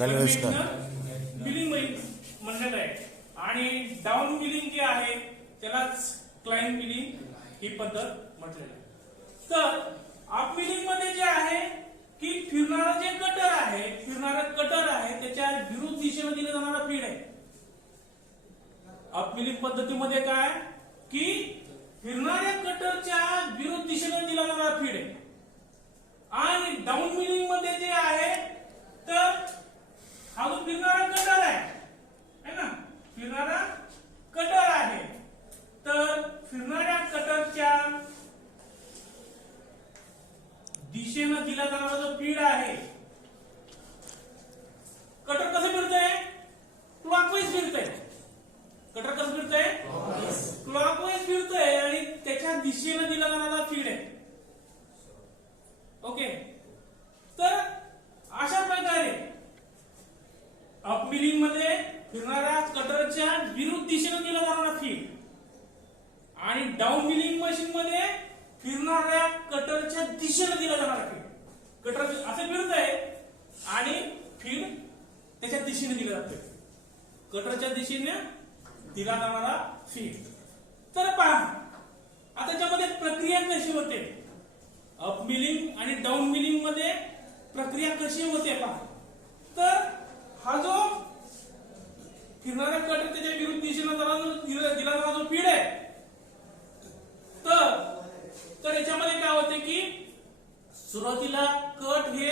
Conventional milling म्हणण्यात आहे. आणि डाऊन मिलिंग जे आहे त्यालाच क्लाइंब मिलिंग ही पद्धत म्हटलेली आहे. तर अप मिलिंग मध्ये जे आहे की फिरणारा जे कटर आहे, फिरणारा कटर आहे त्याच्या विरुद्ध दिशेने दिला जाणारा फीड आहे. अप मिलिंग पद्धतीमध्ये काय की फिरणाऱ्या कटरच्या विरुद्ध दिशेने दिला जाणारा फीड आहे. आणि डाऊन मिलिंग मध्ये जे आहे तर हा जो फिरणारा कटर आहे ना, फिरणारा कटर आहे, तर फिरणाऱ्या कटरच्या दिशेने दिला जाणारा जो फीड आहे, कटर कसं फिरतंय? क्लॉकवाईज फिरतंय. कटर कसं फिरतंय? क्लॉकवाईज फिरतंय आणि त्याच्या दिशेने दिला जाणारा फीड आहे. ओके, तर अशा प्रकारे अप मिलिंग मध्ये फिरणाऱ्या कटरच्या विरुद्ध दिशेने दिला जाणारा फीड आणि डाऊन मिलिंग मशीन मध्ये फिरणाऱ्या कटरच्या दिशेने दिला जाणारा फीड. कटर असं फिरत आहे आणि फीड त्याच्या दिशेने दिला जातोय, कटरच्या दिशेने दिला जाणारा फीड. तर पहा आता त्याच्यामध्ये प्रक्रिया कशी होते, अप मिलिंग आणि डाऊन मिलिंग मध्ये प्रक्रिया कशी होते पहा. तर हा जो फिरणारा कटर त्याच्या विरुद्ध दिशेने दिला जाणारा जो फीड आहे, तर याच्यामध्ये काय होते की सुरुवातीला कट हे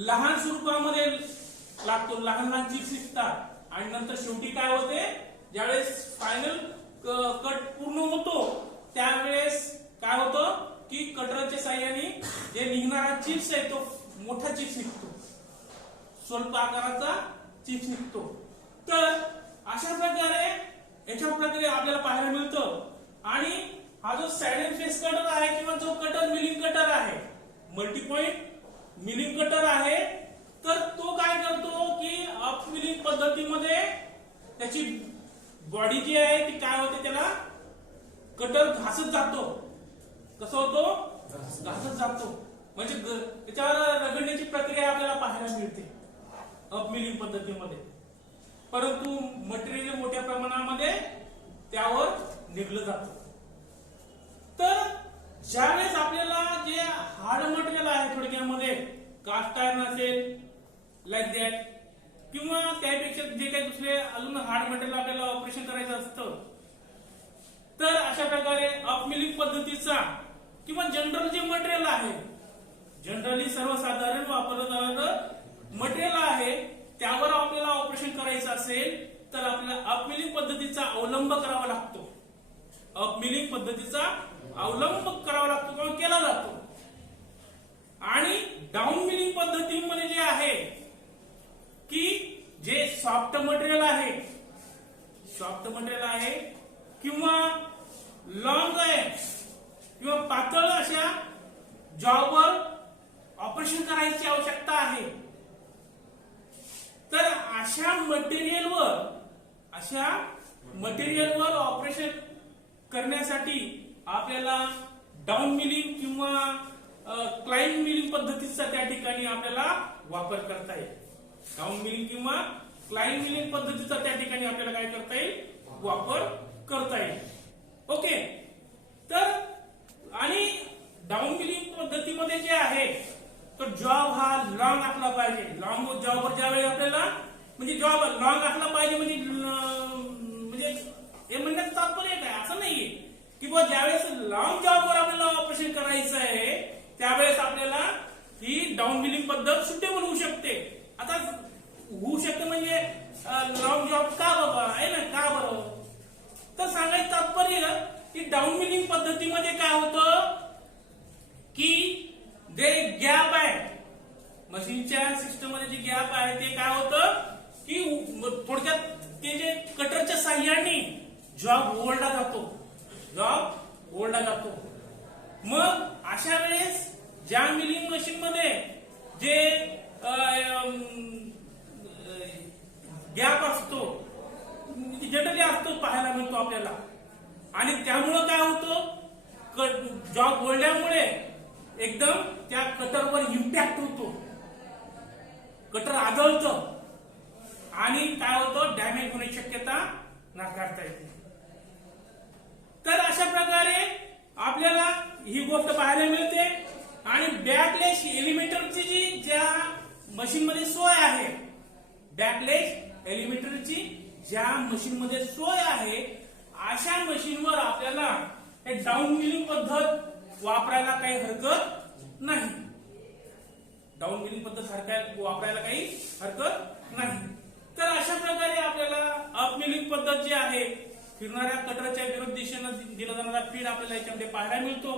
लहान स्वरूपामध्ये लागतो, लहान लहान चिप्स निघतात आणि नंतर शेवटी काय होते, ज्यावेळेस फायनल कट पूर्ण होतो त्यावेळेस काय होतं की कटरच्या साह्याने जे निघणारा चिप्स आहे तो मोठा चिप्स निघतो, स्वल्प आकाराचा चिप्स निघतो. तर अशा प्रकारे याच्या प्रकारे आपल्याला पाहायला मिळतं. आणि हा जो सॅडन फेस कटर आहे किंवा जो कटर मिलिंग कटर आहे, मल्टी पॉइंट मिलिंग कटर आहे, तर तो काय करतो की अप मिलिंग पद्धतीमध्ये त्याची बॉडी जी आहे ती काय होते, त्याला कटर घासत जातो. कसं होतो? घासत जातो. म्हणजे त्याच्यावर रगडण्याची प्रक्रिया आपल्याला पाहायला मिळते अप मिलिंग पद्धतीमध्ये, परंतु मटेरियल मोठ्या प्रमाणामध्ये त्यावर निघलं जातं. तर ज्यावेळेस आपल्याला जे हार्ड मटेरियल आहे, थोडक्यामध्ये कास्ट आयर्न असेल लाईक दॅट, किंवा त्यापेक्षा जे काही दुसरे अजून हार्ड मटेरियल आपल्याला ऑपरेशन करायचं असतं, तर अशा प्रकारे अप मिलिंग पद्धतीचा किंवा जनरल जे मटेरियल आहे, जनरली सर्वसाधारण वापरलं जाणारं मटेरियल आहे, त्यावर आपल्याला ऑपरेशन करायचं असेल तर आपल्याला अप मिलिंग पद्धतीचा अवलंब करावा लागतो. अप मिलिंग पद्धतीचा अवलंब करावा लागतो किंवा केला जातो. आणि डाऊन मिलिंग पद्धतीमध्ये जे आहे की जे सॉफ्ट मटेरियल आहे किंवा लॉंग आहे किंवा पातळ अशा जॉबवर ऑपरेशन करायची आवश्यकता आहे, तर अशा मटेरियलवर ऑपरेशन करण्यासाठी आपल्याला डाऊन मिलिंग किंवा क्लाइंब मिलिंग पद्धतीचा त्या ठिकाणी आपल्याला वापर करता येईल. डाऊन मिलिंग किंवा क्लाइंब मिलिंग पद्धतीचा त्या ठिकाणी आपल्याला काय करता येईल, वापर करता येईल. ओके, तर आणि डाऊन मिलिंग पद्धतीमध्ये जे आहे तर जॉब हा लॉंग आखला पाहिजे. लॉंग जॉबवर ज्यावेळी आपल्याला म्हणजे जॉब लॉंग आखला पाहिजे म्हणजे हे म्हणण्याचं तात्पर्य काय असं नाहीये की बुवा ज्यावेळेस लॉंग जॉबवर आपल्याला ऑपरेशन करायचं आहे त्यावेळेस आपल्याला ही डाऊन मिलिंग पद्धत सुटेबल होऊ शकते. आता होऊ शकते म्हणजे लॉंग जॉब का बाबा आहे ना, का बरं, तर सांगायचं तात्पर्य की डाऊन मिलिंग पद्धतीमध्ये काय होतं की जे गॅप आहे मशीनच्या सिस्टम मध्ये, जे गॅप आहे ते काय होतं की थोडक्यात ते जे कटरच्या साह्याने जॉब ओढला जातो. मग अशा वेळेस ज्या मिलिंग मशीन मध्ये जे गॅप असतो जनरली असतो पाहायला मिळतो आपल्याला, आणि त्यामुळं काय होतं जॉब ओढल्यामुळे एकदम त्या कटरवर इम्पॅक्ट होतो. कटर आदळतं आणि काय होतं, डॅमेज होण्याची शक्यता नाकारता येते. तर अशा प्रकारे आपल्याला ही गोष्ट पाहायला मिळते. आणि बॅकलॅश एलिमेंटरची जी ज्या मशीन मध्ये सोय आहे, बॅकलॅश एलिमेंटरची ज्या मशीन मध्ये सोय आहे, अशा मशीनवर आपल्याला हे डाऊन मिलिंग पद्धत वापरायला काही हरकत नाही. डाऊन मिलिंग पद्धत वापरायला काही हरकत नाही. तर अशा प्रकारे आपल्याला अप मिलिंग पद्धत जी आहे, फिरणाऱ्या कटरच्या विरुद्ध दिशेनं दिला जाणारा फीड आपल्याला याच्यामध्ये पाहायला मिळतो.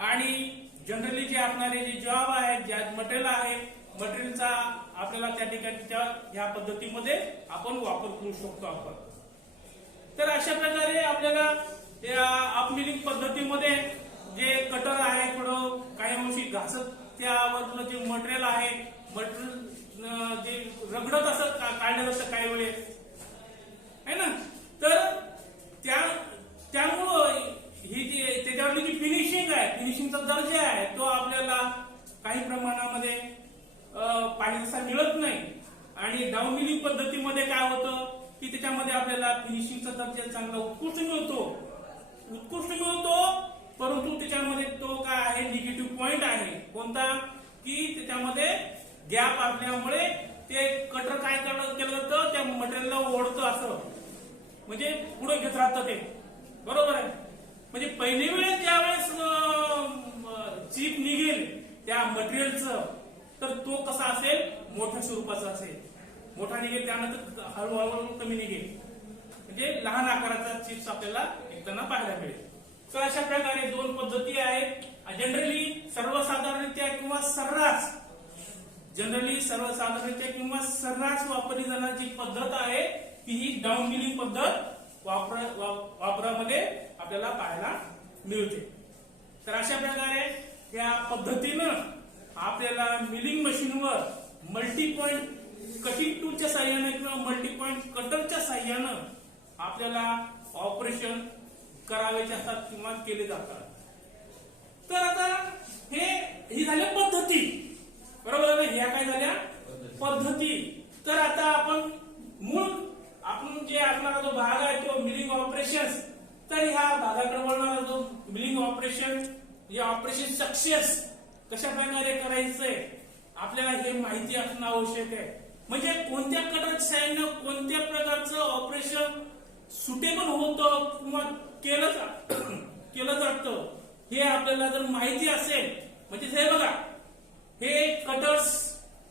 आणि जनरली जे असणारे जे जॉब आहेत, ज्या मटेरियल आहे, मटेरियलचा आपल्याला त्या ठिकाणच्या ह्या पद्धतीमध्ये आपण वापर करू शकतो आपण. तर अशा प्रकारे आपल्याला या अप मिलिंग पद्धतीमध्ये जे कटर आहे थोडं काही अंशी घासत त्यावरलं जे मटेरियल आहे, मटेरियल जे रगडत असं काढलं असतं काही वेळेस आहे ना. तर त्यामुळं ही जी त्याच्यावरली जी फिनिशिंग आहे, फिनिशिंगचा दर्जा आहे, तो आपल्याला काही प्रमाणामध्ये पाहिजे तसा मिळत नाही. आणि डाऊन मिलिंग पद्धतीमध्ये काय होतं की त्याच्यामध्ये आपल्याला फिनिशिंगचा दर्जा चांगला उत्कृष्ट मिळतो, परंतु त्याच्यामध्ये तो काय आहे, निगेटिव्ह पॉइंट आहे. कोणता की त्याच्यामध्ये गॅप असल्यामुळे ते कटर काय केलं जातं, त्या मटेरियलला ओढतं असं, म्हणजे पुढे घेत राहतं ते. बरोबर आहे. म्हणजे पहिली वेळेस ज्या वेळेस चीप निघेल त्या मटेरियलचं, तर तो कसा असेल, मोठ्या स्वरूपाचा असेल. मोठा निघेल त्यानंतर हळूहळू कमी निघेल, म्हणजे लहान आकाराचा चिप्स आपल्याला एकताना पाहायला मिळेल. तर अशा प्रकारे दोन पद्धती आहेत. जनरली सर्वसाधारणरित्या किंवा सर्रास वापरली जाणारी पद्धत आहे ती ही डाऊन मिलिंग पद्धत वापरामध्ये आपल्याला पाहायला मिळते. तर अशा प्रकारे या पद्धतीनं आपल्याला मिलिंग मशीनवर मल्टी पॉइंट कटिंग टूलच्या साह्याने किंवा मल्टी पॉइंट कटरच्या साह्यानं आपल्याला ऑपरेशन करायचे असतात किंवा केले जातात. तर आता ही झाल्या पद्धती, बरोबर आहे. ह्या काय झाल्या पद्धती. तर आता आपण जे असणारा जो भाग आहे तो मिलिंग ऑपरेशन. तर ह्या भागाकडे वळणारा जो मिलिंग ऑपरेशन, हे ऑपरेशन सक्सेस कशा प्रकारे करायचंय आपल्याला हे माहिती असणं आवश्यक आहे. म्हणजे कोणत्या कटरच्या साह्याने कोणत्या प्रकारचं ऑपरेशन सुटेबल होतं किंवा केलं जातं हे आपल्याला जर माहिती असेल, म्हणजे हे बघा, हे कटर्स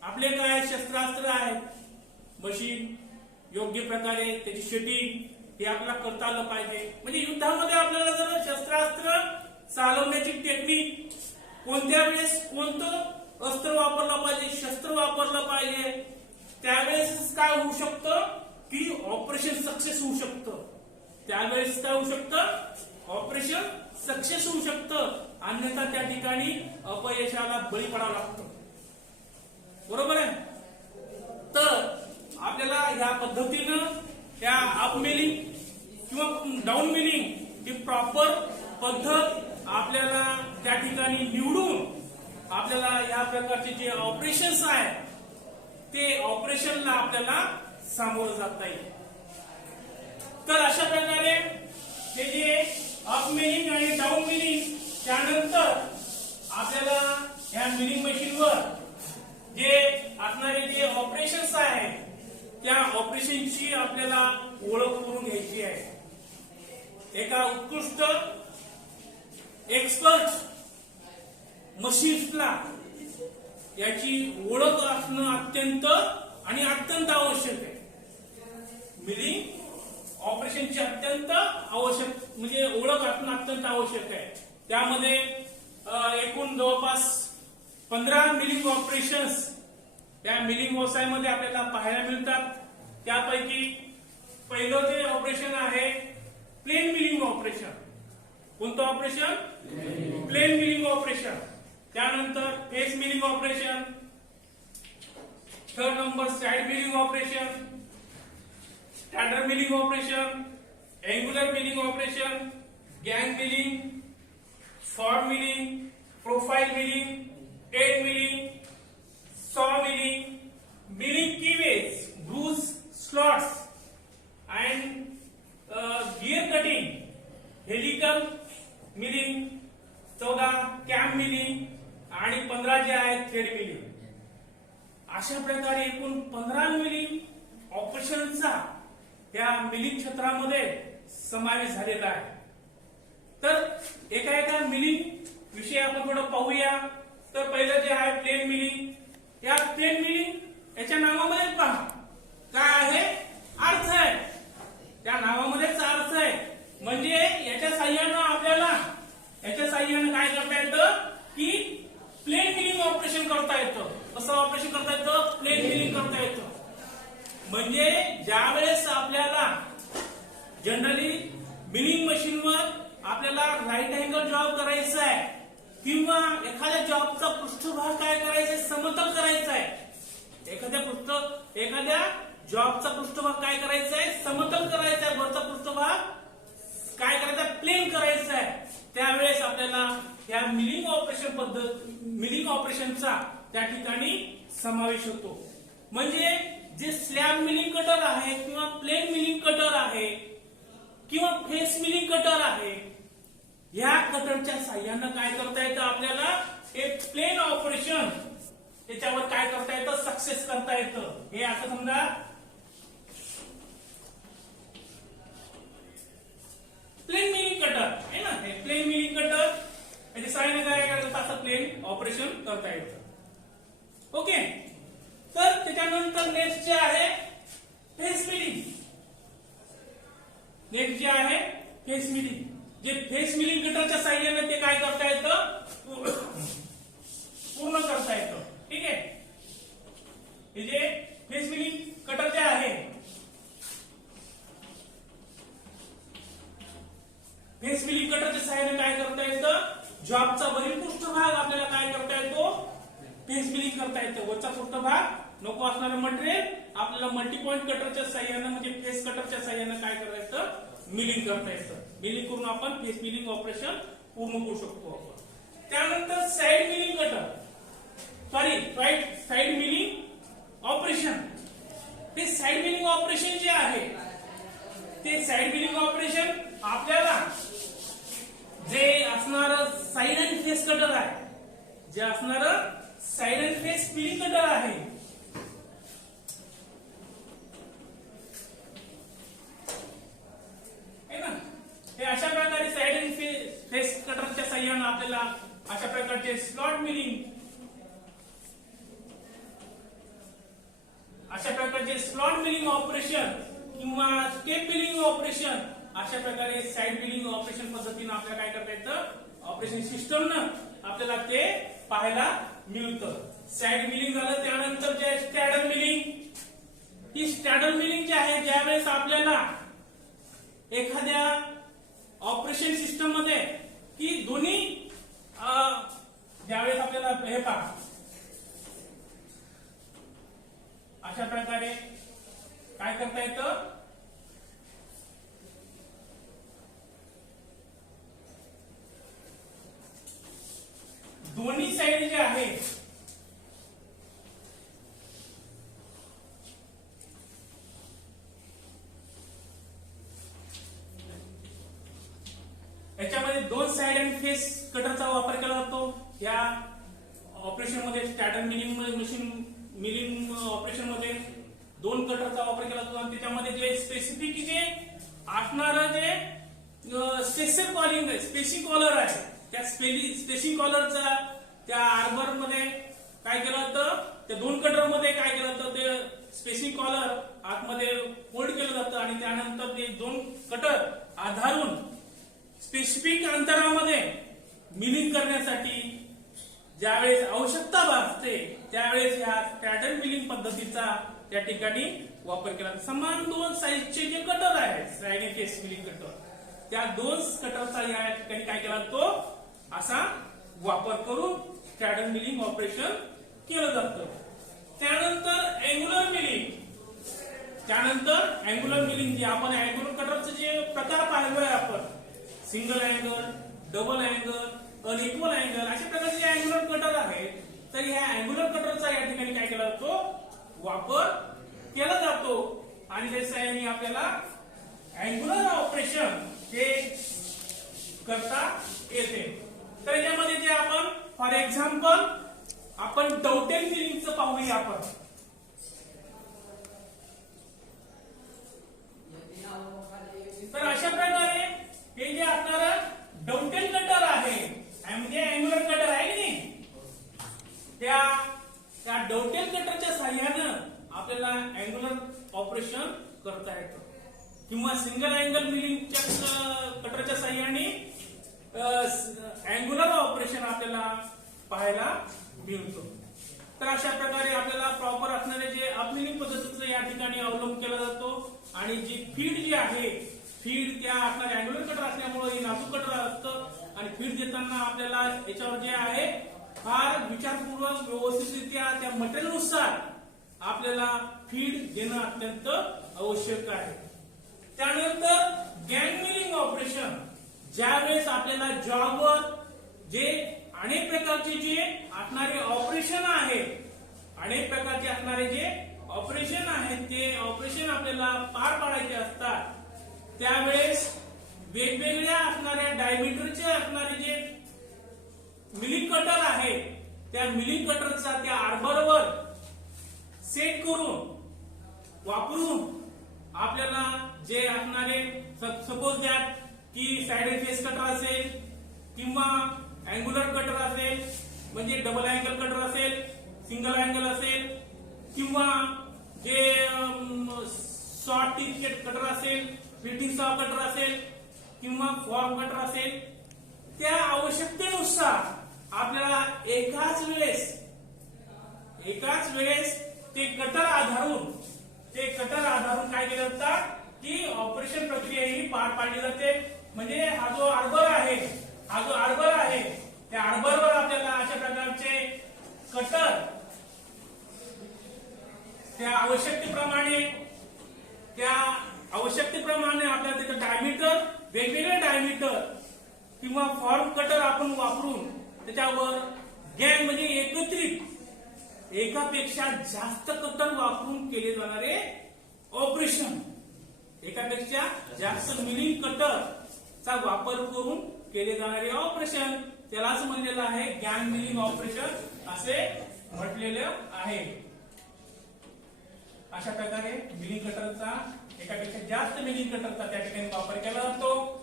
आपले काय शस्त्रास्त्र आहेत, मशीन योग्य प्रकारे त्याची सेटिंग हे आपल्याला करता आलं पाहिजे. म्हणजे युद्धामध्ये आपल्याला जर शस्त्रास्त्र चालवण्याची टेक्निक, कोणत्या वेळेस कोणतं अस्त्र वापरलं पाहिजे, शस्त्र वापरलं पाहिजे, त्यावेळेस काय होऊ शकतं की ऑपरेशन सक्सेस होऊ शकतं. त्यावेळेस काय होऊ शकतं, ऑपरेशन सक्सेस होऊ शकतं. अन्यथा त्या ठिकाणी अपयशाला बळी पडावं लागतं. बरोबर आहे. तर आपल्याला या पद्धतीनं या अप मिलिंग किंवा डाऊन मिलिंग ही प्रॉपर पद्धत आपल्याला त्या ठिकाणी निवडून आपल्याला या प्रकारचे जे ऑपरेशन्स आहेत ते ऑपरेशनला आपल्याला सामोरं जाता येईल. तर अशा प्रकारे हे जे अप मिलिंग आणि डाऊन मिलिंग, त्यानंतर आपल्याला या मिलिंग मशीनवर जे असणारे जे ऑपरेशन्स आहेत त्या ऑपरेशनची आपल्याला ओळख करून घ्यायची आहे. एका उत्कृष्ट एक्सपर्ट मशीन्सला याची ओळख असणं अत्यंत आवश्यक आहे. मिलिंग ऑपरेशनची अत्यंत आवश्यक, म्हणजे ओळख असणं अत्यंत आवश्यक आहे. त्यामध्ये एकूण जवळपास 15 मिलिंग ऑपरेशन्स त्या मिलिंग व्यवसायामध्ये आपल्याला पाहायला मिळतात. त्यापैकी पहिलं जे ऑपरेशन आहे प्लेन मिलिंग ऑपरेशन. कोणतं ऑपरेशन? Plane milling operation. त्यानंतर face milling operation. Third number side milling operation, standard milling operation, angular milling operation, gang milling, short milling, profile milling, end milling, saw milling, 14 cam milling आणि 15 जे आहे thread milling. अशा प्रकारे एकूण 15 milling ऑपरेशनचा त्या milling क्षेत्रामध्ये समावेश झालेला आहे. तर एका मिलिंग विषयी आपण थोडं पाहूया. तर पहिलं जे आहे प्लेन मिलिंग. या प्लेन मिलिंग याच्या नावामध्ये पहा काय आहे, अर्थ आहे. त्या नावामध्येच अर्थ आहे. म्हणजे याच्या साह्यानं आपल्याला काय करता येतं की प्लेन मिलिंग ऑपरेशन करता येतं. कसं ऑपरेशन करता येतं? प्लेन मिलिंग करता येतं. म्हणजे ज्यावेळेस आपल्याला जनरली मिलिंग मशीनवर आपल्याला राईट अँगल जॉब करायचा आहे किंवा एखाद्या जॉबचा पृष्ठभाग काय करायचा, समतल करायचा आहे. एखाद्या जॉबचा पृष्ठभाग काय करायचा आहे, समतल करायचा आहे. वरचा पृष्ठभाग काय करायचा, प्लेन करायचा आहे. त्यावेळेस आपल्याला या मिलिंग ऑपरेशनचा त्या ठिकाणी समावेश होतो. म्हणजे जे स्लॅब मिलिंग कटर आहे किंवा प्लेन मिलिंग कटर आहे किंवा फेस मिलिंग कटर आहे, या कटरच्या साह्यानं काय करता येतं आपल्याला, एक प्लेन ऑपरेशन त्याच्यावर काय करता येतं, सक्सेस करता येतं. हे असं समजा प्लेन मिलिंग कटर आहे ना. हे प्लेन मिलिंग कटर याच्या साह्याने काय करतात, असं प्लेन ऑपरेशन करता येतं. ओके. तर त्याच्यानंतर नेक्स्ट जे आहे फेस मिलिंग. नेक्स्ट जे आहे फेस मिलिंग. जे फेस मिलिंग कटरच्या साह्याने ते काय करता येतं, पूर्ण करता येतं. ठीक आहे. हे जे फेस मिलिंग कटर जे आहे, फेस मिलिंग कटरच्या साह्याने काय करता येतं, जॉबचा वरील पृष्ठभाग आपल्याला काय करता येतो, फेस मिलिंग करता येतं. वरचा पृष्ठभाग नको असणारं मटेरियल आपल्याला मल्टी पॉइंट कटरच्या साह्याने म्हणजे फेस कटरच्या साह्याने काय करता येतं, मिलिंग करता येतं. मिलिंग करून आपण फेस मिलिंग ऑपरेशन पूर्ण करू शकतो आपण. त्यानंतर side milling cutter, side milling operation. ते साइड मिलिंग ऑपरेशन जे आहे, ते साइड मिलिंग ऑपरेशन आपल्याला जे असणारं साइड अँड फेस कटर आहे, जे असणारं side and face milling cutter आहे, हे अशा प्रकारे साइड अँड फेस कटरच्या साह्यानं आपल्याला अशा प्रकारचे स्लॉट मिलिंग, अशा प्रकारचे स्लॉट मिलिंग ऑपरेशन किंवा स्टेप मिलिंग ऑपरेशन, अशा प्रकारे साइड मिलिंग ऑपरेशन पद्धतीने आपल्याला काय करता येतं, ऑपरेशन सिस्टमनं आपल्याला ते पाहायला मिळतं. साइड मिलिंग झालं. त्यानंतर जे स्टॅडल मिलिंग. ही स्टॅडल मिलिंग जे आहे, ज्यावेळेस आपल्याला एखाद्या ऑपरेशन सिस्टम मध्ये की दोन्ही ज्यावेळेस आपल्याला हे पहा अशा प्रकारे काय करता येतं, दोन्ही साइड जे आहे याच्यामध्ये दोन साइड अँड फेस कटरचा वापर केला जातो. या ऑपरेशन मध्ये स्टॅडल मिलिंग ऑपरेशन मध्ये दोन कटरचा वापर केला जातो आणि त्याच्यामध्ये जे स्पेसिफिक जे असणारं जे स्पेसिंग कॉलर आहे, त्या स्पेसिंग कॉलरचा त्या आर्मर मध्ये काय केलं होतं, त्या दोन कटर मध्ये काय केलं होतं, ते स्पेसिंग कॉलर आतमध्ये फोल्ड केलं जातं आणि त्यानंतर ते दोन कटर आधारून स्पेसिफिक अंतरामध्ये मिलिंग करण्यासाठी ज्यावेळेस आवश्यकता भासते त्यावेळेस या स्टॅडल मिलिंग पद्धतीचा त्या ठिकाणी वापर केला. समान दोन साईजचे जे कटर आहेत, side and face milling cutter, त्या दोन कटरचा या ठिकाणी काय केला तो असा वापर करून स्टॅडल मिलिंग ऑपरेशन केलं जातं. त्यानंतर अँग्युलर मिलिंग. जे आपण अँग्युलर कटरचे जे प्रकार पाहिलोय आपण, single angle, double angle, unequal angle, अशा प्रकारचे जे अँग्युलर कटर आहेत, तर ह्या अँग्युलर कटरचा या ठिकाणी काय केला जातो, वापर केला जातो आणि त्या साह्याने आपल्याला अँग्युलर ऑपरेशन हे करता येते. तर याच्यामध्ये फॉर एक्झाम्पल आपण डवटेल मिलिंगचं पाहूया आपण. तर अशा प्रकारे हे जे असणार डवटेल कटर आहे म्हणजे अँग्युलर कटर आहे की नाही, त्या डवटेल कटरच्या साह्यानं आपल्याला अँग्युलर ऑपरेशन करता येतं किंवा सिंगल अँगल मिलिंगच्या कटरच्या साह्याने अँग्युलर ऑपरेशन आपल्याला पाहायला मिळतो. तर अशा प्रकारे आपल्याला प्रॉपर असणारे जे अपमिलिंग पद्धतीचं या ठिकाणी अवलंब केला जातो आणि जी फीड जी आहे फीड त्या असणारे अँग्युलर कटर असल्यामुळे हे नाजूक कटर असतं आणि फीड देताना आपल्याला याच्यावर जे आहे फार विचारपूर्वक व्यवस्थितरित्या त्या मटेरियलनुसार आपल्याला फीड देणं अत्यंत आवश्यक आहे. त्यानंतर गॅंग मिलिंग ऑपरेशन, ज्यावेळेस आपल्याला जॉबवर जे अनेक प्रकारचे जे असणारे ऑपरेशन आहे, अनेक प्रकारचे असणारे जे ऑपरेशन आहेत ते ऑपरेशन आपल्याला पार पाडायचे असतात, त्यावेळेस वेगवेगळ्या असणाऱ्या डायमीटरचे असणारे जे मिलिंग कटर आहे त्या मिलिंग कटरचा त्या आर्बरवर सेट करून वापरून आपल्याला जे असणारे सपोज दॅट की साइड फेस कटर असेल किंवा अँग्युलर कटर असेल म्हणजे डबल अँगल कटर असेल, सिंगल अँगल असेल किंवा जे शॉर्ट टिप कटर असेल, फिटिंग सॉ कटर असेल किंवा फॉर्म कटर असेल, त्या आवश्यकतेनुसार आपल्याला एकाच वेळेस ते कटर आधारून काय केलं जातं की ऑपरेशन प्रक्रिया ही पार पाडली जाते. म्हणजे हा जो आर्बर आहे त्या आर्बरवर आपल्याला अशा प्रकारचे कटर त्या आवश्यकतेप्रमाणे आपल्याला त्याचं डायमीटर, वेगवेगळे डायमीटर किंवा फॉर्म कटर आपण वापरून त्याच्यावर गॅंग म्हणजे एकत्रित एकापेक्षा जास्त कटर वापरून केले जाणारे ऑपरेशन, एकापेक्षा जास्त मिलिंग कटरचा वापर करून केले जाणारे ऑपरेशन, त्यालाच म्हणलेलं आहे गॅंग मिलिंग ऑपरेशन असे म्हटलेलं आहे. अशा प्रकारे मिलिंग कटरचा एकापेक्षा जास्त मिलिंग कटरचा त्या ठिकाणी वापर केला जातो.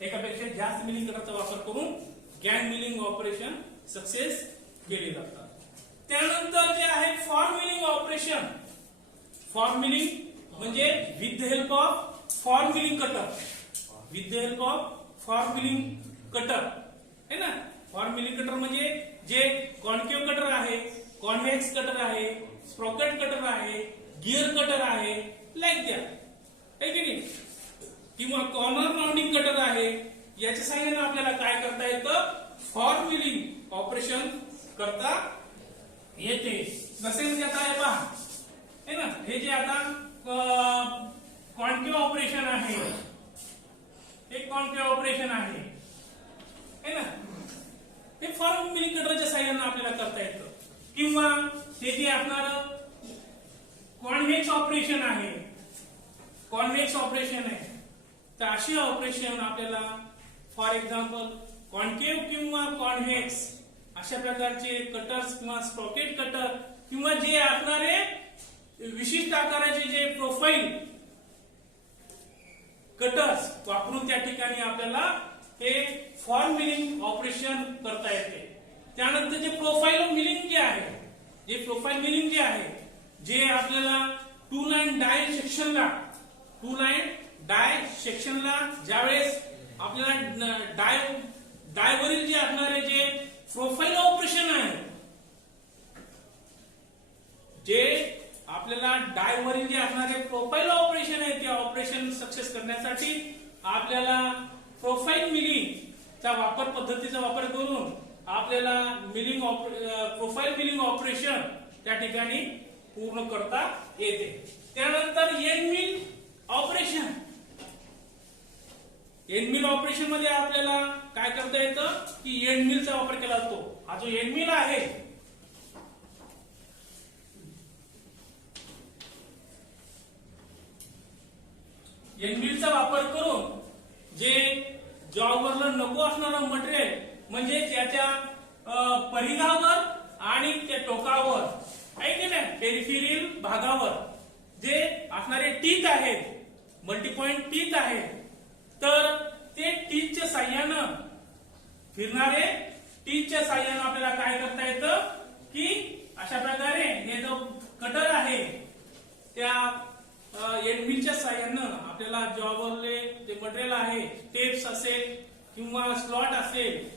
एकापेक्षा जास्त मिलिंग कटरचा वापर करून गॅंग मिलिंग ऑपरेशन सक्सेस केले जातात. त्यानंतर जे आहे form milling operation. Form milling म्हणजे with the help of form milling cutter, है ना. फॉर्म मिलिंग कटर म्हणजे जे कॉन्केव्ह कटर आहे, कॉन्व्हेक्स कटर आहे, स्प्रॉकेट कटर आहे, गिअर कटर आहे, लाईक दॅट, है की नाही, किंवा कॉर्नर राउंडिंग कटर आहे. याच्या साहाय्याने आपल्याला काय करता येतं, फॉर्म मिलिंग ऑपरेशन करता येते. जसे म्हणजे आता हे पहा, है ना, हे जे आता कॉन्केव्ह ऑपरेशन आहे, हे कॉन्केव्ह ऑपरेशन आहे, है ना, हे फॉर्म मिलिंग कटरच्या साहाय्याने आपल्याला करता येतं. किंवा हे जे असणार कॉन्व्हेक्स ऑपरेशन आहे, तर अशी ऑपरेशन आपल्याला फॉर एक्झाम्पल कॉन्केव्ह किंवा कॉन्व्हेक्स अशा प्रकारचे कटर्स किंवा स्प्रॉकेट कटर किंवा जे असणारे विशिष्ट आकाराचे जे प्रोफाईल कटर्स वापरून त्या ठिकाणी आपल्याला हे फॉर्म मिलिंग ऑपरेशन करता येते. त्यानंतर जे प्रोफाईल मिलिंग जे आहे, जे आपल्याला टू लाईन डाय सेक्शनला ज्यावेळेस आपल्याला डायवरील जे असणारे जे प्रोफाईल ऑपरेशन आहे, जे आपल्याला डायवरील जे असणारे प्रोफाईल ऑपरेशन आहे, ते ऑपरेशन सक्सेस करण्यासाठी आपल्याला प्रोफाईल मिलिंगचा पद्धतीचा वापर करून आपल्याला प्रोफाईल मिलिंग ऑपरेशन त्या ठिकाणी पूर्ण करता येते. त्यानंतर एंड मिल ऑपरेशन मध्ये आपल्याला काय करता येतं की एंड मिलचा वापर केला जातो. हा जो एंड मिल आहे, एंड मिलचा वापर करून जे जॉबवरला नको असणारं मटेरियल म्हणजे त्याच्या परिघावर आणि त्या टोकावर आहे की नाही पेरिफेरल भागावर जे असणारे टीथ आहेत, मल्टीपॉइंट टीथ आहेत, तर ते टीथच्या साह्यानं फिरणारे टीथच्या साह्यानं आपल्याला काय करता येतं की अशा प्रकारे हे जो कटर आहे त्या एंडमिलच्या साह्यानं आपल्याला जॉबवरले जे मटेरियल आहे टेप्स असेल किंवा स्लॉट असेल,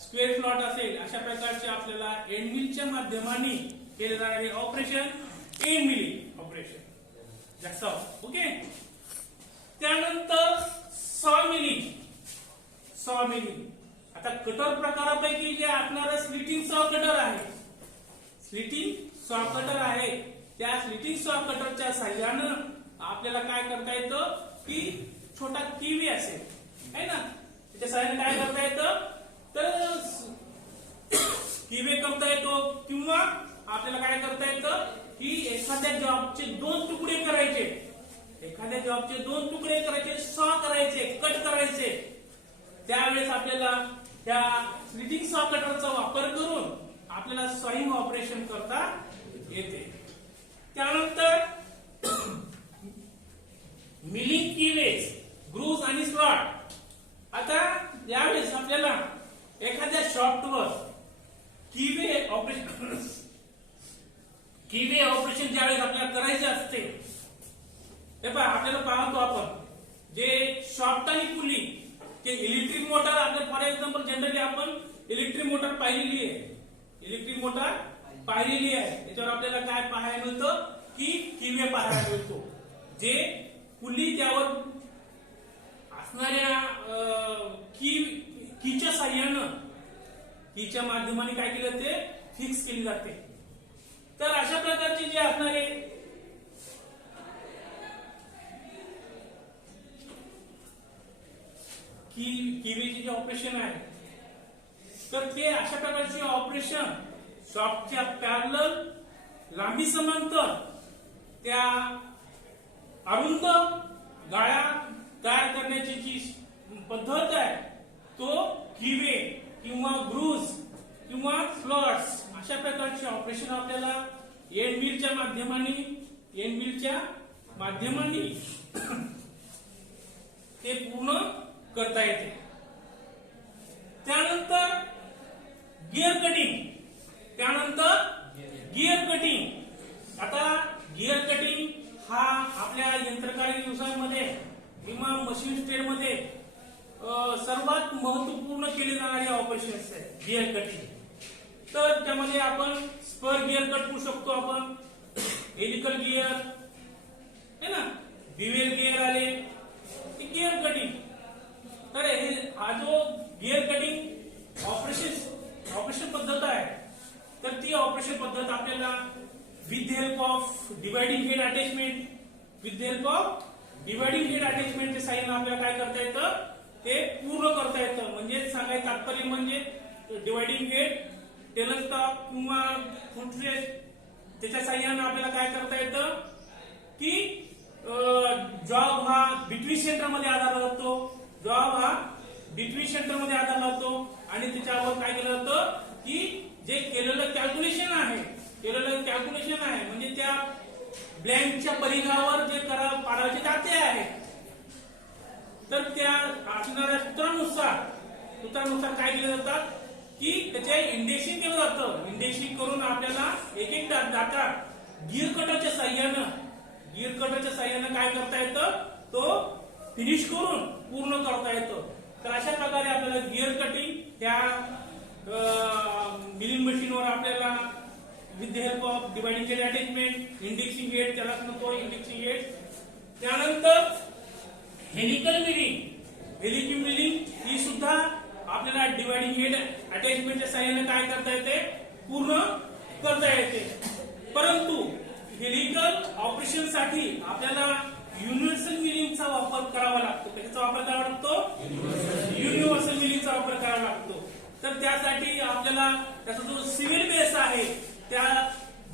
स्क्वेअर स्लॉट असेल, अशा प्रकारचे आपल्याला एंडमिलच्या माध्यमाने केले जाणारे operation end milling operation. That's all. Okay. त्यानंतर सॉ मिलिंग. आता कटर प्रकारापैकी जे असणारं स्लिटिंग सॉ कटर आहे, स्लिटिंग सॉ कटर आहे, त्या स्लिटिंग सॉ कटरच्या साह्यानं आपल्याला काय करता येतं की छोटा किवी असेल है ना, त्याच्या साह्याने काय करता येतं तर किवे करता येतो किंवा आपल्याला काय करता येतं की एखाद्या जॉबचे दोन तुकडे करायचे, सॉ करायचे, कट करायचे, त्यावेळेस आपल्याला त्या स्लिटिंग सॉ कटरचा वापर करून आपल्याला सॉइंग ऑपरेशन करता येते. त्यानंतर मिलिंग कीवेज, ग्रूव्ज आणि स्लॉट. आता यावेळेस आपल्याला एखाद्या शॉफ्टवर कीवे ऑपरेशन ज्यावेळेस आपल्याला करायचे असते, हे पहा आपल्याला पाहतो आपण जे शॉफ्ट आणि पुली ते इलेक्ट्रिक मोटर, आपल्या फॉर एक्झाम्पल जनरली आपण इलेक्ट्रिक मोटर पाहिलेली आहे, त्याच्यावर आपल्याला काय पाहायला मिळतं की किवे पाहायला मिळतो, जे पुली त्यावर असणाऱ्या कीच्या साह्यानं कीच्या माध्यमाने काय केलं ते फिक्स केली जाते. तर अशा प्रकारचे जे असणारे किवेचे जे ऑपरेशन आहे तर ते अशा प्रकारचे ऑपरेशन शॉफ्टच्या पॅरलल लांबी समांतर त्या अरुंद गाळ्या तयार करण्याची जी पद्धत आहे तो किवे किंवा ग्रूव्ज किंवा स्लॉट्स अशा प्रकारचे ऑपरेशन आपल्याला एंडमिलच्या माध्यमाने ते पूर्ण करता येते. त्यानंतर गिअर कटिंग. आता गिअर कटिंग हा आपल्या यंत्रकारी व्यवसायामध्ये किंवा मशीन स्टेडमध्ये सर्वात महत्वपूर्ण केले जाणारे ऑपरेशन्स आहे गिअर कटिंग. तर त्यामध्ये आपण स्पर गिअर कट करू शकतो, आपण हेलिकल गिअर है ना, बिवेल गिअर आले, गिअर कटिंग. तर हा जो गिअर कटिंग ऑपरेशन पद्धत आहे तर ती ऑपरेशन पद्धत आपल्याला with help of dividing head अटॅचमेंटच्या साह्याने आपल्याला काय करता येतं ते पूर्ण करता येतं. म्हणजे सांगायचं तात्पर्य म्हणजे डिवायडिंग हेड, टेलर स्टॉक किंवा फुटरेस त्याच्या साह्याने आपल्याला काय करता येतं की जॉब हा बिटवीन सेंटरमध्ये आधारला जातो आणि त्याच्यावर काय केलं जातं की जे केलेलं कॅल्क्युलेशन आहे म्हणजे त्या ब्लँकच्या परिघावर जे पाडायचे दाते आहेत तर त्या असणाऱ्या सूत्रानुसार काय केलं जातात की त्याचे इंडेक्सिंग केलं जातं. इंडेक्सिंग करून आपल्याला एक डाटा गिअर कटरच्या साह्यानं काय करता येतं तो फिनिश करून पूर्ण करता येतं. तर अशा प्रकारे आपल्याला गिअर कटिंग त्या मिलिंग मशीनवर आपल्याला with the help of dividing head attachment, indexing head त्याला म्हणतो इंडेक्सिंग हेड. त्यानंतर हेलिकल मिलिंग ही सुद्धा आपल्याला डिवायडिंग हेड अटॅचमेंटच्या साह्याने काय करता येते पूर्ण करता येते. परंतु हेलिकल ऑपरेशन साठी आपल्याला युनिव्हर्सल मिलिंगचा वापर करावा लागतो. त्याचा वापर करावा लागतो युनिव्हर्सल मिलिंगचा वापर करावा लागतो. तर त्यासाठी आपल्याला त्याचा जो सिव्हिल बेस आहे त्या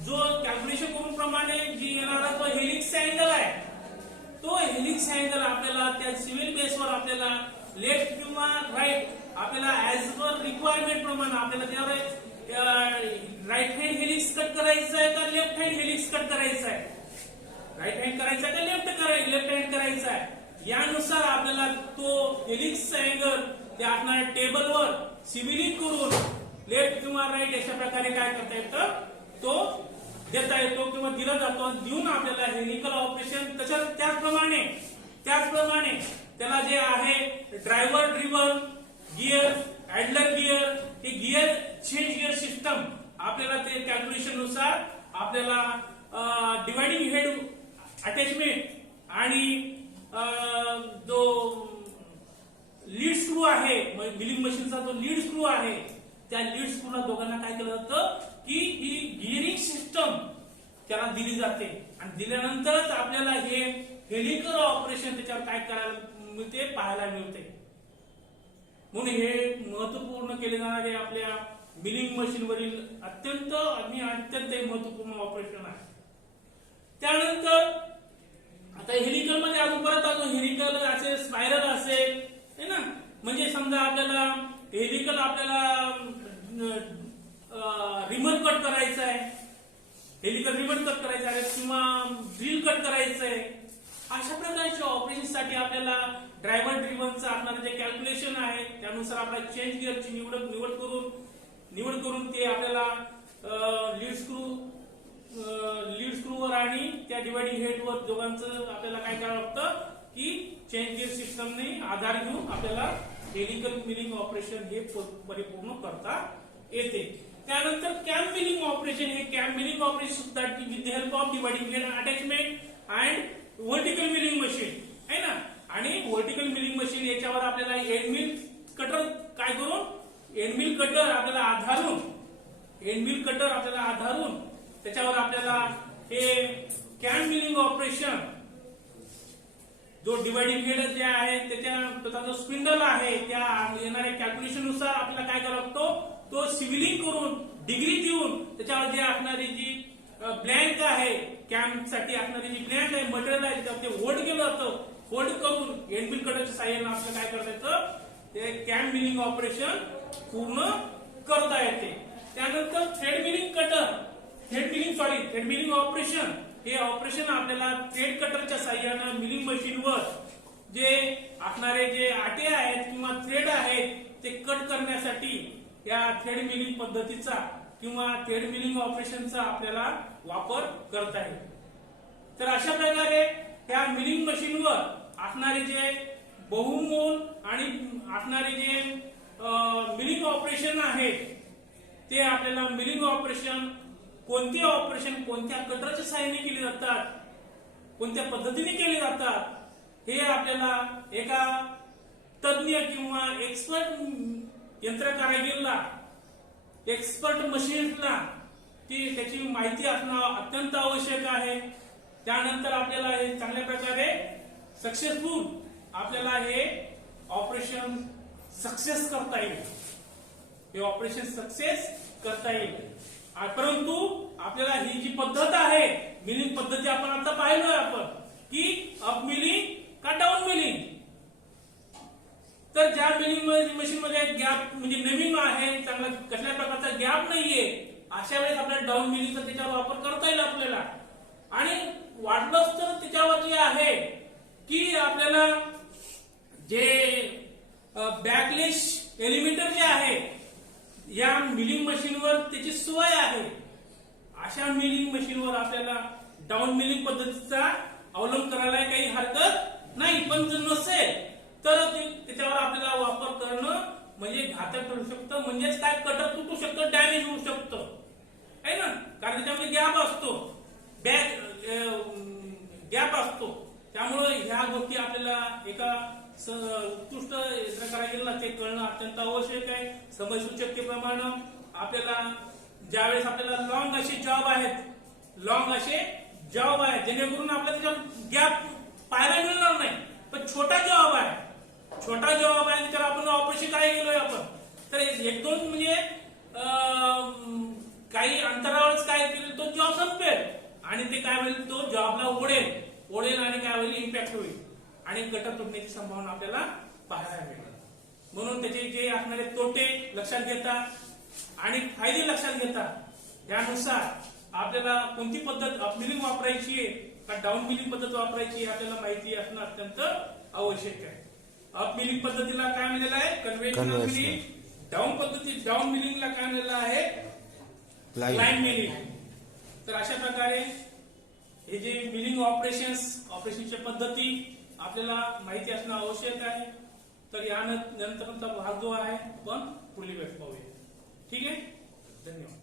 जो कॅल्क्युलेशन करून प्रमाणे जी येणारा तो हेलिक्स अँगल आहे तो हेलिक्स हेलिक्स अँगल आपल्याला त्या सिव्हिल बेसवर आपल्याला लेफ्ट किंवा राईट आपल्याला ऍज पर रिक्वायरमेंट प्रमाणे आपल्याला त्यावर राईट हँड हेलिक्स कट करायचा आहे का लेफ्ट हँड हेलिक्स कट करायचा आहे, राईट हँड करायचा का लेफ्ट हँड करायचा आहे, यानुसार आपल्याला तो हेलिक्सचा अँगल त्या आपल्या टेबलवर सिव्हिलिंग करून लेफ्ट किंवा राईट अशा प्रकारे काय करता येतं तो देता येतो किंवा दिला जातो. देऊन आपल्याला हेलिकल ऑपरेशन त्याचप्रमाणे त्याला जे आहे ड्रायव्हर ड्रिव्हन गिअर ऍडलर गिअर हे गिअर चेंज गिअर सिस्टम आपल्याला ते कॅल्क्युलेशन नुसार आपल्याला डिवायडिंग हेड अटॅचमेंट आणि जो लीड स्क्रू आहे मिलिंग मशीनचा जो लीड स्क्रू आहे त्या लीड स्क्रूला दोघांना काय केलं जातं की ही गिअरिंग सिस्टम त्याला दिली जाते आणि दिल्यानंतरच आपल्याला हे हेलिकल ऑपरेशन त्याच्यावर काय करायला मिळते पाहायला मिळते. म्हणून हे महत्वपूर्ण केले जाणारे आपल्या मिलिंग मशीनवरील अत्यंत महत्वपूर्ण ऑपरेशन आहे. त्यानंतर आता हेलिकल मध्ये अजून परत अजून हेलिकल असेल स्पायरल असेल है ना, म्हणजे समजा आपल्याला हेलिकल आपल्याला रिमन कट करायचं आहे, हेलिकल रिमन कट करायचं आहे किंवा ड्रिल कट करायचं आहे, अशा प्रकारच्या ऑपरेशन साठी आपल्याला ड्रायव्हर ड्रिव्हनचं आपल्याला जे कॅल्क्युलेशन आहे त्यानुसार आपल्याला चेंज गिअरची निवड करून ते आपल्याला लीड स्क्रूवर आणि त्या डिवायडिंग हेडवर दोघांचं आपल्याला काय करावं लागतं की चेंज गिअर सिस्टमने आधार घेऊन आपल्याला हेलिकल मिलिंग ऑपरेशन हे परिपूर्ण करता येते. त्यानंतर कॅम मिलिंग ऑपरेशन हे कॅम मिलिंग ऑपरेशन सुद्धा with the help of dividing head attachment and vertical milling machine आहे ना, आणि व्हर्टिकल मिलिंग मशीन याच्यावर आपल्याला एंड मिल कटर काय करून एंड मिल कटर आपल्याला आधारून त्याच्यावर आपल्याला हे कॅम मिलिंग ऑपरेशन जो डिवायडिंग हेड जे आहे त्याचा जो स्पिंडल आहे त्या येणाऱ्या कॅल्क्युलेशन नुसार आपल्याला काय करावं लागतो तो सिव्हिलिंग करून डिग्री देऊन त्याच्यावर जे असणारी जी ब्लँक आहे कॅम्प साठी असणारी जी ब्लँक आहे मटेरियल आहे ते होल्ड केलं जातं, होल्ड करून एंड मिल कटरच्या साह्याने आपल्याला काय करता येतं ते कॅम्प मिलिंग ऑपरेशन पूर्ण करता येते. त्यानंतर थ्रेड मिलिंग ऑपरेशन हे ऑपरेशन आपल्याला थ्रेड कटरच्या साह्याने मिलिंग मशीनवर जे असणारे जे आटे आहेत किंवा थ्रेड आहेत ते कट करण्यासाठी या थ्रेड मिलिंग पद्धतीचा किंवा थ्रेड मिलिंग ऑपरेशनचा आपल्याला वापर करता येईल. तर अशा प्रकारे त्या मिलिंग मशीनवर असणारे जे बहुमोल आणि असणारे जे मिलिंग ऑपरेशन आहे ते आपल्याला मिलिंग ऑपरेशन कोणते ऑपरेशन कोणत्या कटरच्या साहाय्याने केले जातात, कोणत्या पद्धतीने केले जातात हे आपल्याला एका तज्ञ किंवा एक्सपर्ट यंत्रकारागीरला एक्सपर्ट मशीनला त्याची माहिती असणं अत्यंत आवश्यक आहे. त्यानंतर आपल्याला हे चांगल्या प्रकारे सक्सेसफुल आपल्याला हे ऑपरेशन सक्सेस करता येईल, हे ऑपरेशन सक्सेस करता येईल. परंतु आपल्याला ही जी पद्धत आहे मिलिंग पद्धती आपण आता पाहिलोय आपण की अप मिलिंग का डाऊन मिलिंग, तर ज्या मिलिंग मशीन मध्ये गॅप म्हणजे नवीन आहे चांगला कसल्या प्रकारचा गॅप नाहीये अशा वेळेस आपल्याला डाऊन मिलिंगचा त्याच्यावर वापर करता येईल आपल्याला. आणि वाटलंच तर त्याच्यावर जे आहे की आपल्याला जे बॅकलेश एलिमेंटर जे आहे या मिलिंग मशीनवर त्याची सोय आहे, अशा मिलिंग मशीनवर आपल्याला डाऊन मिलिंग पद्धतीचा अवलंब करायला काही हरकत नाही. पण जर नसेल तर त्याच्यावर आपल्याला वापर करणं म्हणजे घातक ठरू शकतं, म्हणजेच काय कटर तुटू शकतं, डॅमेज होऊ शकतं आहे ना, कारण त्याच्यामध्ये गॅप असतो. त्यामुळे ह्या गोष्टी आपल्याला एका उत्कृष्ट यंत्रकारागीरला ते कळणं अत्यंत आवश्यक आहे. समयसूचकतेप्रमाणे आपल्याला ज्यावेळेस आपल्याला लॉंग असे जॉब आहेत जेणेकरून आपल्याला त्याच्यावर गॅप पाहायला मिळणार नाही, पण छोटा जॉब आहे त्याच्यावर आपण ऑपरेशन काय केलोय आपण तर एक दोन म्हणजे काही अंतरावरच काय केलं तो जॉब संपेल आणि ते काय होईल तो जॉबला ओढेल आणि काय होईल इम्पॅक्ट होईल. आणि गटर तुटण्याची संभावना आपल्याला पाहायला मिळेल. म्हणून त्याचे जे असणारे तोटे लक्षात घेता आणि फायदे लक्षात घेता यानुसार आपल्याला कोणती पद्धत अप मिलिंग वापरायची आहे का डाऊन मिलिंग पद्धत वापरायची आहे आपल्याला माहिती असणं अत्यंत आवश्यक आहे. अप मिलिंग पद्धतीला काय मिळालेलं आहे कन्व्हेन्शनल मिलिंग. डाऊन मिलिंगला काय मिळालेलं आहे लाईन मिलिंग. तर अशा प्रकारे हे जे मिलिंग ऑपरेशनच्या पद्धती आपल्याला माहिती असणं आवश्यक आहे. तर यानंतरचा भाग जो आहे आपण पुढील वेळेस पाहूया. ठीक आहे, धन्यवाद.